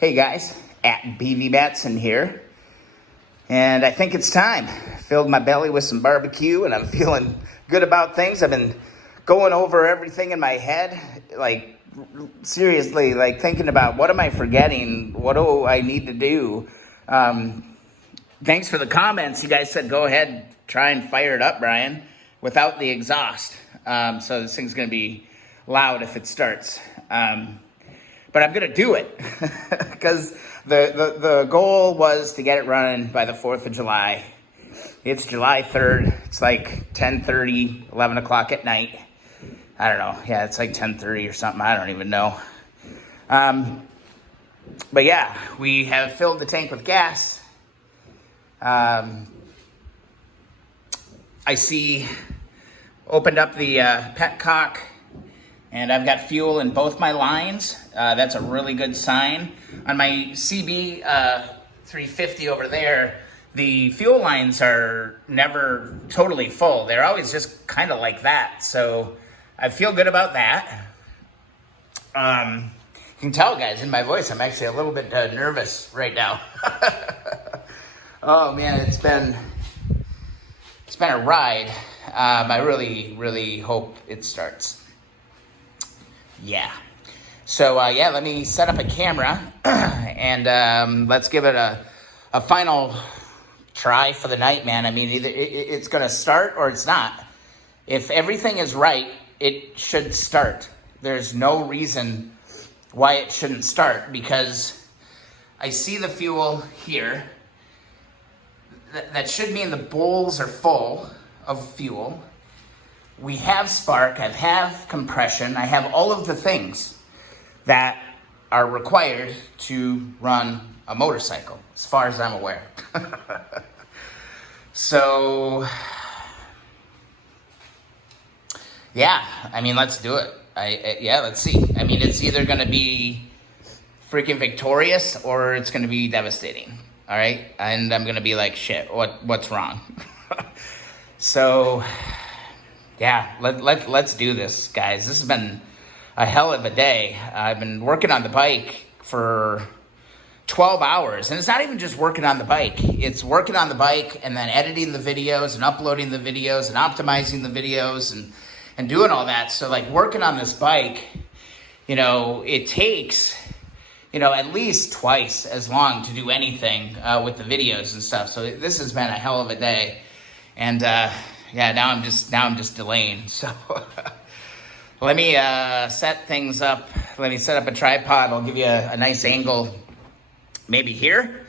Hey guys, at BV Batson here, and I think it's time. Filled my belly with some barbecue, and I'm feeling good about things. I've been going over everything in my head, like seriously, like thinking about what am I forgetting? What do I need to do? Thanks for the comments. You guys said go ahead, try and fire it up, Brian, without the exhaust. So this thing's gonna be loud if it starts. But I'm gonna do it because the goal was to get it running by the 4th of July. It's July 3rd. It's like 10:30, 11 o'clock at night. I don't know. Yeah, it's like 10:30 or something. I don't even know. But yeah, we have filled the tank with gas. I see, opened up the petcock, and I've got fuel in both my lines. That's a really good sign. On my CB350 over there, the fuel lines are never totally full. They're always just kind of like that. So I feel good about that. You can tell, guys, in my voice, I'm actually a little bit nervous right now. Oh man, it's been a ride. I really hope it starts. Yeah. So, yeah, let me set up a camera and let's give it a final try for the night, man. I mean, either it's going to start or it's not. If everything is right, it should start. There's no reason why it shouldn't start because I see the fuel here. That should mean the bowls are full of fuel. We have spark, I have compression, I have all of the things that are required to run a motorcycle, as far as I'm aware. So, yeah, I mean, let's do it. Yeah, let's see. I mean, it's either gonna be freaking victorious or it's gonna be devastating, all right? And I'm gonna be like, shit, what's wrong? So, yeah, let's do this, guys. This has been a hell of a day. I've been working on the bike for 12 hours. And it's not even just working on the bike. It's working on the bike and then editing the videos and uploading the videos and optimizing the videos and doing all that. So, like, working on this bike, you know, it takes, you know, at least twice as long to do anything with the videos and stuff. So this has been a hell of a day. And, yeah, now I'm just delaying. So let me set things up. Let me set up a tripod. I'll give you a nice angle maybe here.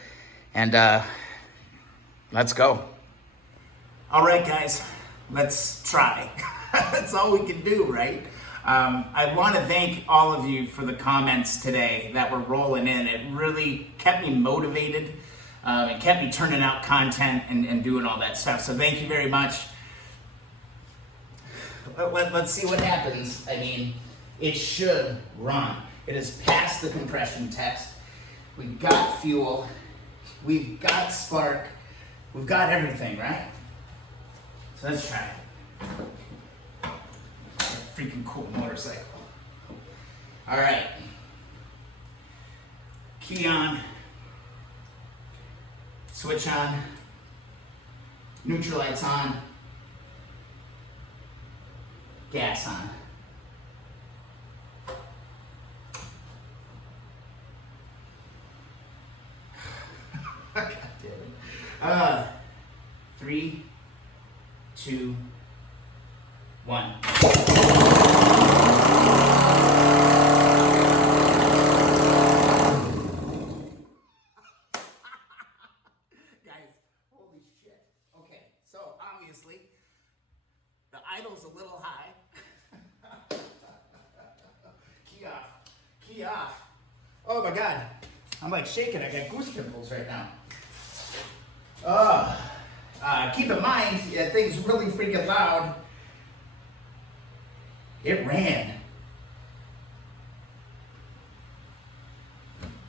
And let's go. All right, guys, let's try. That's all we can do, right? I want to thank all of you for the comments today that were rolling in. It really kept me motivated. It kept me turning out content and doing all that stuff. So thank you very much. Let's see what happens. I mean, it should run. It has passed the compression test. We've got fuel. We've got spark. We've got everything, right? So let's try it. Freaking cool motorcycle. All right. Key on. Switch on. Neutral lights on. Gas on. God damn it. 3, 2, 1. Obviously, the idle's a little high. Key off. Key off. Oh my God. I'm like shaking. I got goose pimples right now. Keep in mind, that thing's really freaking loud. It ran.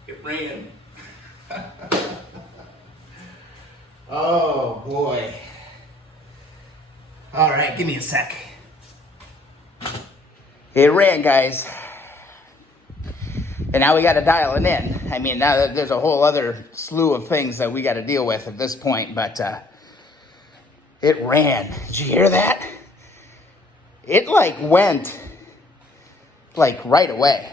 It ran. Oh boy. All right, give me a sec. It ran, guys. And now we got to dial it in. I mean, now there's a whole other slew of things that we got to deal with at this point, but it ran. Did you hear that? It like went like right away.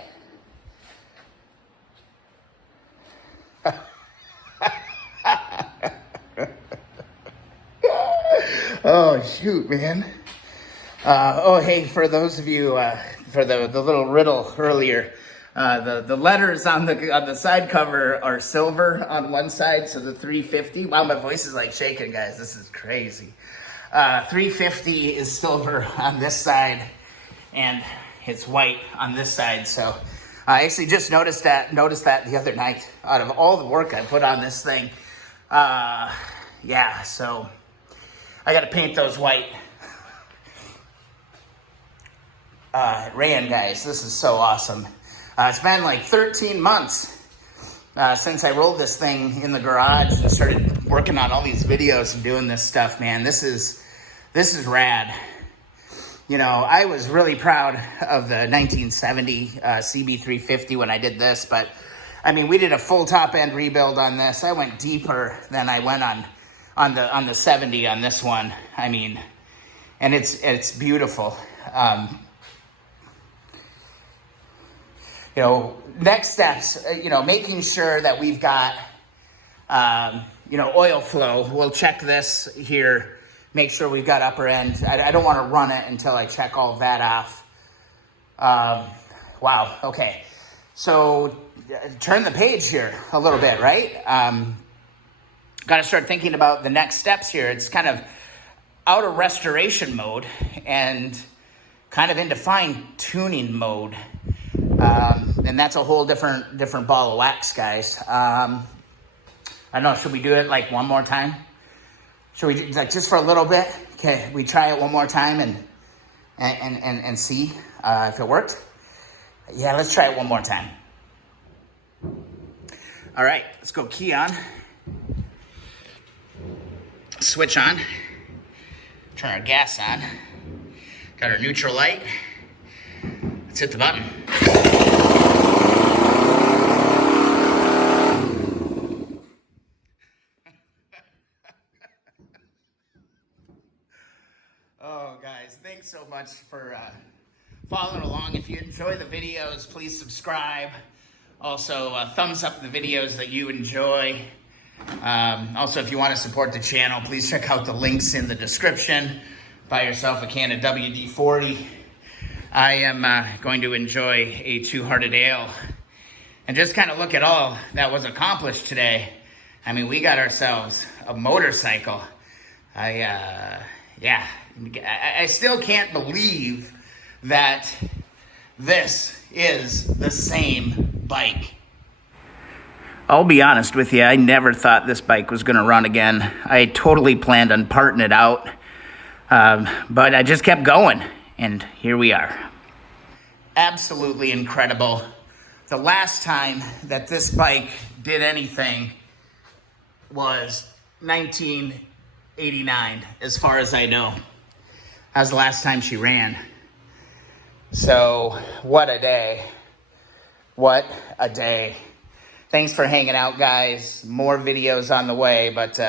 Oh, shoot, man. Oh, hey, for those of you, for the little riddle earlier, the letters on the side cover are silver on one side, so the 350. Wow, my voice is like shaking, guys. This is crazy. 350 is silver on this side, and it's white on this side. So I actually just noticed that the other night. Out of all the work I put on this thing, yeah. So I got to paint those white. It ran, guys. This is so awesome. It's been like 13 months since I rolled this thing in the garage and started working on all these videos and doing this stuff, man. This is rad. You know, I was really proud of the 1970 CB350 when I did this, but I mean, we did a full top end rebuild on this. I went deeper than I went on the 70 on this one. I mean, and it's beautiful. You know, next steps, you know, making sure that we've got, you know, oil flow. We'll check this here, make sure we've got upper end. I don't want to run it until I check all of that off. Wow, okay. So turn the page here a little bit, right? Got to start thinking about the next steps here. It's kind of out of restoration mode and kind of into fine tuning mode. And that's a whole different ball of wax, guys. I don't know, should we do it like one more time? Should we, like, just for a little bit? Okay, we try it one more time and see if it worked? Yeah, let's try it one more time. All right, let's go key on. Switch on. Turn our gas on. Got our neutral light. Let's hit the button. Oh, guys, thanks so much for following along. If you enjoy the videos, please subscribe. Also, thumbs up the videos that you enjoy. Also, if you want to support the channel, please check out the links in the description. Buy yourself a can of WD-40. I am going to enjoy a two-hearted ale and just kind of look at all that was accomplished today. I mean, we got ourselves a motorcycle. Yeah, I still can't believe that this is the same bike. I'll be honest with you, I never thought this bike was going to run again. I totally planned on parting it out, but I just kept going, and here we are. Absolutely incredible. The last time that this bike did anything was 1989, as far as I know. That was the last time she ran. So, what a day. What a day. Thanks for hanging out, guys. More videos on the way, but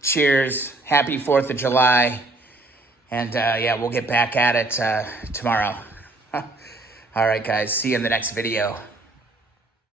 cheers. Happy 4th of July. And yeah, we'll get back at it tomorrow. All right, guys. See you in the next video.